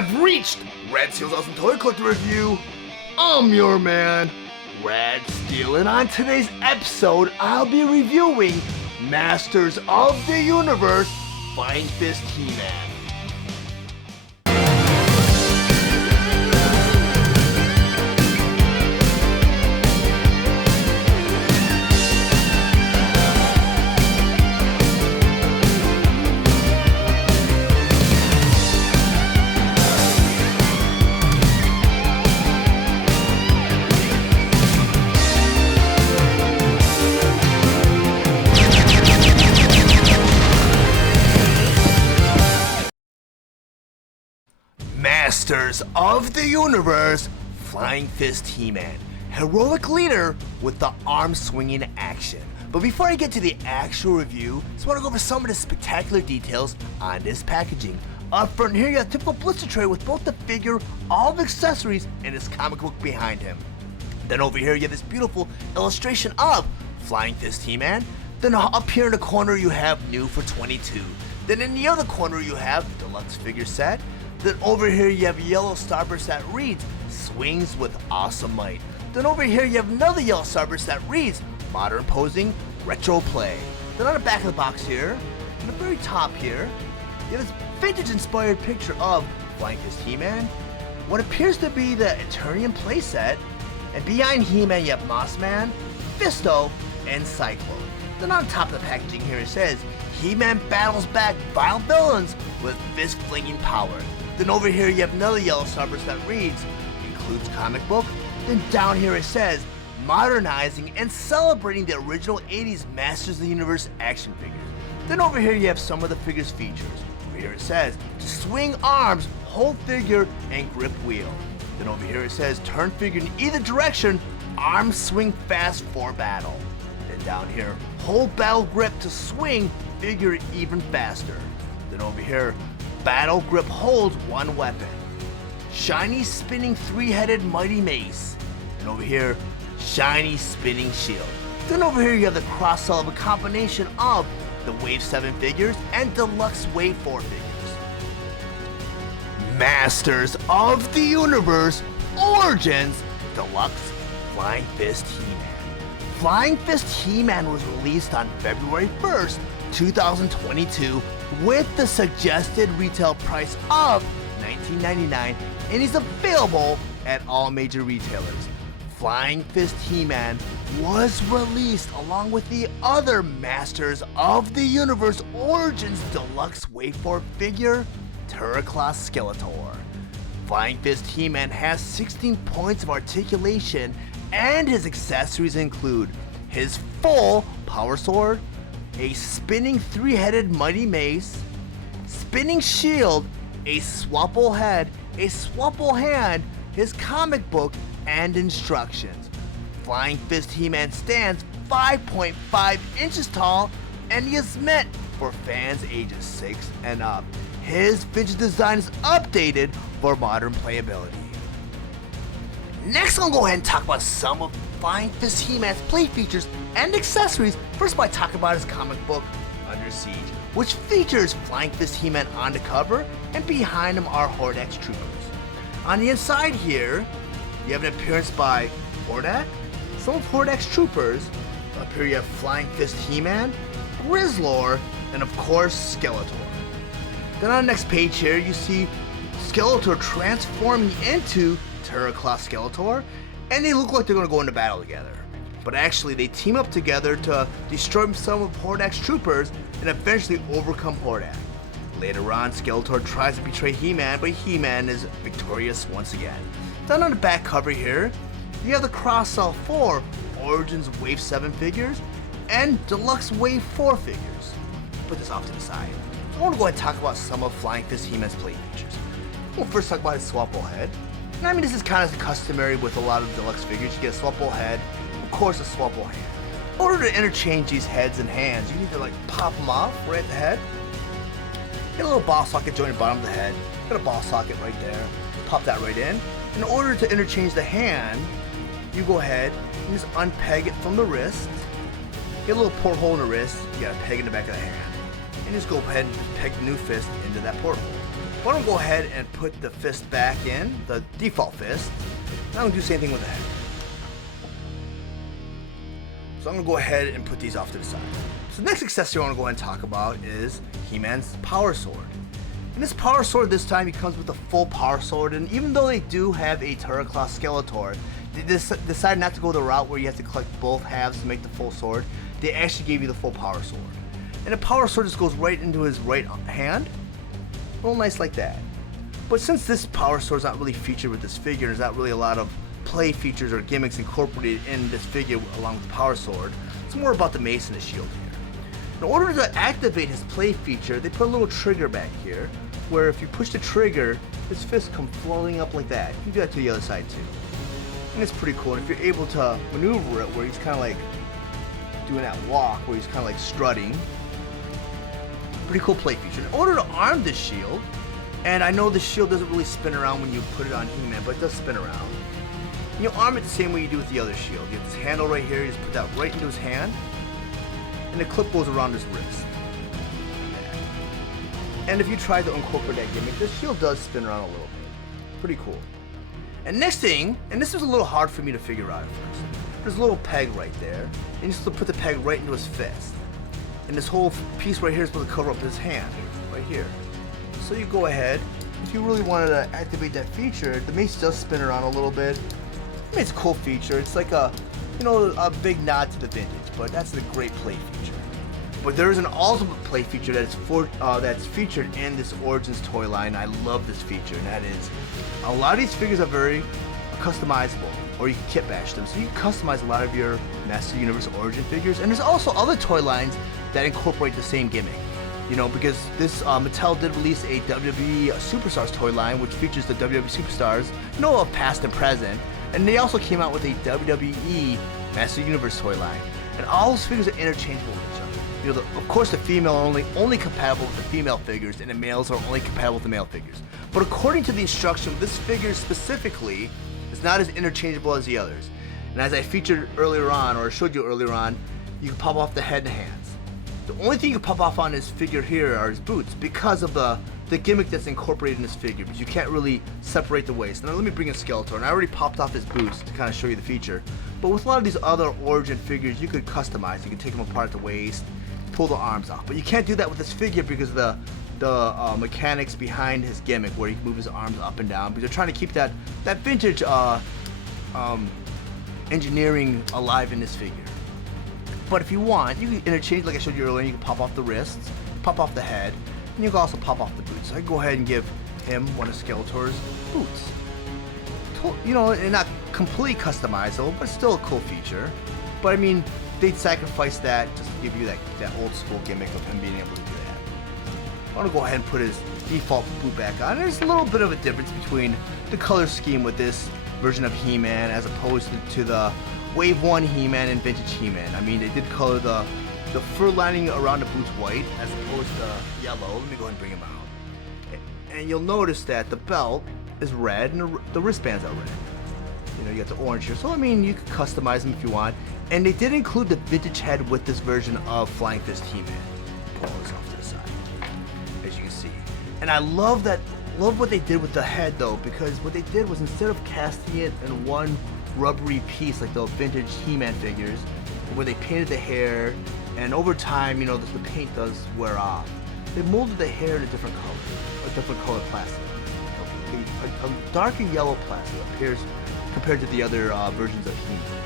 have reached Red Steele's Awesome Toy Collector Review. I'm your man, Red Steele, and on today's episode, I'll be reviewing Masters of the Universe Flying Fist He-Man. Masters of the Universe Flying Fist He-Man, heroic leader with the arm-swinging action. But before I get to the actual review, I just want to go over some of the spectacular details on this packaging. Up front here, you have a typical blister tray with both the figure, all the accessories, and his comic book behind him. Then over here, you have this beautiful illustration of Flying Fist He-Man. Then up here in the corner, you have New for 22. Then in the other corner, you have Deluxe figure set. Then over here you have a yellow starburst that reads, Swings with Awesome Might. Then over here you have another yellow starburst that reads, Modern Posing, Retro Play. Then on the back of the box here, on the very top here, you have this vintage inspired picture of Flying Fist He-Man, what appears to be the Eternian playset, and behind He-Man you have Mossman, Fisto, and Cyclone. Then on top of the packaging here it says, He-Man battles back vile villains with fist-flinging power. Then over here you have another yellow starburst that reads, includes comic book. Then down here it says, modernizing and celebrating the original 80s Masters of the Universe action figures. Then over here you have some of the figure's features. Over here it says, to swing arms, hold figure, and grip wheel. Then over here it says, turn figure in either direction, arms swing fast for battle. Then down here, hold battle grip to swing figure even faster. Then over here, battle grip holds one weapon. Shiny spinning three-headed mighty mace. And over here, shiny spinning shield. Then over here you have the cross-sell of a combination of the Wave 7 figures and Deluxe Wave 4 figures. Masters of the Universe Origins Deluxe Flying Fist He-Man. Flying Fist He-Man was released on February 1st, 2022 with the suggested retail price of $19.99 and is available at all major retailers. Flying Fist He-Man was released along with the other Masters of the Universe Origins Deluxe Wave 4 figure, Turriclaw Skeletor. Flying Fist He-Man has 16 points of articulation and his accessories include his full power sword, a spinning three-headed mighty mace, spinning shield, a swapple head, a swapple hand, his comic book, and instructions. Flying Fist He-Man stands 5.5 inches tall, and he is meant for fans ages 6 and up. His vintage design is updated for modern playability. Next, I'm gonna go ahead and talk about some of Flying Fist He-Man's play features and accessories. First by talking about his comic book, Under Siege, which features Flying Fist He-Man on the cover, and behind him are Hordak troopers. On the inside here, you have an appearance by Hordak, some of Hordak's troopers. Up here you have Flying Fist He-Man, Grizzlor, and of course Skeletor. Then on the next page here, you see Skeletor transforming into Turriclaw Skeletor, and they look like they're going to go into battle together. But actually, they team up together to destroy some of Hordak's troopers and eventually overcome Hordak. Later on, Skeletor tries to betray He-Man, but He-Man is victorious once again. Then on the back cover here, you have the cross-sell for Origins Wave 7 figures and Deluxe Wave 4 figures. Put this off to the side. I want to go ahead and talk about some of Flying Fist He-Man's play features. We'll first talk about his swapple head. And I mean, this is kind of customary with a lot of Deluxe figures. You get a swapple head, of course a swapple hand. In order to interchange these heads and hands, you need to pop them off right at the head. Get a little ball socket joint at the bottom of the head. Got a ball socket right there. Pop that right in. In order to interchange the hand, you go ahead and just unpeg it from the wrist. Get a little porthole in the wrist. You got a peg in the back of the hand. And just go ahead and peg the new fist into that porthole. Why don't we go ahead and put the fist back in, the default fist. Now I'm gonna do the same thing with the head. So I'm gonna go ahead and put these off to the side. So the next accessory I wanna go ahead and talk about is He-Man's power sword. And this power sword this time, he comes with a full power sword, and even though they do have a Turriclaw Skeletor, they decided not to go the route where you have to collect both halves to make the full sword. They actually gave you the full power sword. And the power sword just goes right into his right hand. Real nice like that. But since this power sword is not really featured with this figure, there's not really a lot of play features or gimmicks incorporated in this figure along with the power sword. It's more about the mace and the shield here. In order to activate his play feature, they put a little trigger back here, where if you push the trigger, his fist comes floating up like that. You can do that to the other side too. And it's pretty cool. And if you're able to maneuver it, where he's kind of like doing that walk, where he's kind of like strutting, pretty cool play feature. In order to arm this shield, and I know the shield doesn't really spin around when you put it on He-Man, but it does spin around. You arm it the same way you do with the other shield. You have this handle right here, you just put that right into his hand, and the clip goes around his wrist. And if you try to incorporate that gimmick, the shield does spin around a little bit. Pretty cool. And next thing, and this was a little hard for me to figure out at first, there's a little peg right there, and you just put the peg right into his fist. And this whole piece right here is supposed to cover up his hand, right here. So you go ahead, if you really wanted to activate that feature, the mace does spin around a little bit. I mean, it's a cool feature. It's like a, you know, a big nod to the vintage, but that's a great play feature. But there is an ultimate play feature that's featured in this Origins toy line. I love this feature, and that is, a lot of these figures are very customizable, or you can kit bash them, so you can customize a lot of your Master Universe Origin figures. And there's also other toy lines that incorporate the same gimmick. You know, because this Mattel did release a WWE Superstars toy line, which features the WWE Superstars, you know, of past and present. And they also came out with a WWE Master Universe toy line. And all those figures are interchangeable with each other. You know, of course, the female are only compatible with the female figures, and the males are only compatible with the male figures. But according to the instruction, this figure specifically is not as interchangeable as the others. And as I featured earlier on, or showed you earlier on, you can pop off the head and hands. The only thing you can pop off on his figure here are his boots, because of the gimmick that's incorporated in this figure, because you can't really separate the waist. Now let me bring in Skeletor, and I already popped off his boots to kind of show you the feature. But with a lot of these other Origin figures, you could customize. You can take them apart at the waist, pull the arms off. But you can't do that with this figure because of the mechanics behind his gimmick, where he can move his arms up and down, because they're trying to keep that vintage engineering alive in this figure. But if you want, you can interchange like I showed you earlier. You can pop off the wrists, pop off the head, and you can also pop off the boots. So I can go ahead and give him one of Skeletor's boots. You know, and not completely customizable, but still a cool feature. But I mean, they'd sacrifice that just to give you that old school gimmick of him being able to do that. I want to go ahead and put his default boot back on. There's a little bit of a difference between the color scheme with this version of He-Man as opposed to the Wave 1 He-Man and Vintage He-Man. I mean, they did color the fur lining around the boots white as opposed to yellow. Let me go ahead and bring him out. And you'll notice that the belt is red and the wristbands are red. You know, you got the orange here. So, I mean, you can customize them if you want. And they did include the vintage head with this version of Flying Fist He-Man. Pull this off to the side, as you can see. And I love what they did with the head, though, because what they did was, instead of casting it in one rubbery piece like the vintage He-Man figures, where they painted the hair, and over time, you know, the paint does wear off. They molded the hair in a different color, a different color plastic. A darker yellow plastic appears compared to the other versions of He-Man.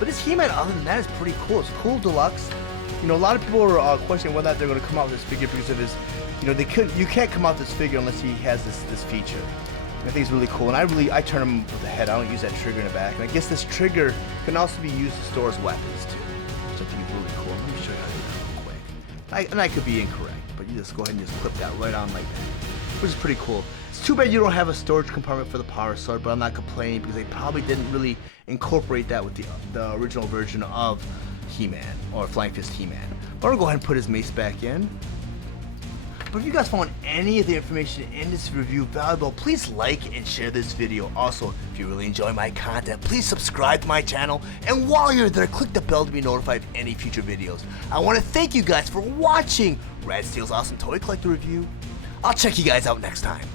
But this He-Man, other than that, is pretty cool. It's cool deluxe. You know, a lot of people are questioning whether or not they're going to come out with this figure because of his, you know, you can't come out with this figure unless he has this feature. I think it's really cool, and I turn him with the head. I don't use that trigger in the back. And I guess this trigger can also be used to store as weapons too, which I think is really cool. Let me show you how to do that real quick. And I could be incorrect, but you just go ahead and just clip that right on like that, which is pretty cool. It's too bad you don't have a storage compartment for the power sword, but I'm not complaining because they probably didn't really incorporate that with the original version of He-Man, or Flying Fist He-Man. But I'm gonna go ahead and put his mace back in. But if you guys found any of the information in this review valuable, please like and share this video. Also, if you really enjoy my content, please subscribe to my channel. And while you're there, click the bell to be notified of any future videos. I want to thank you guys for watching Steele's Awesome Toy Collector Review. I'll check you guys out next time.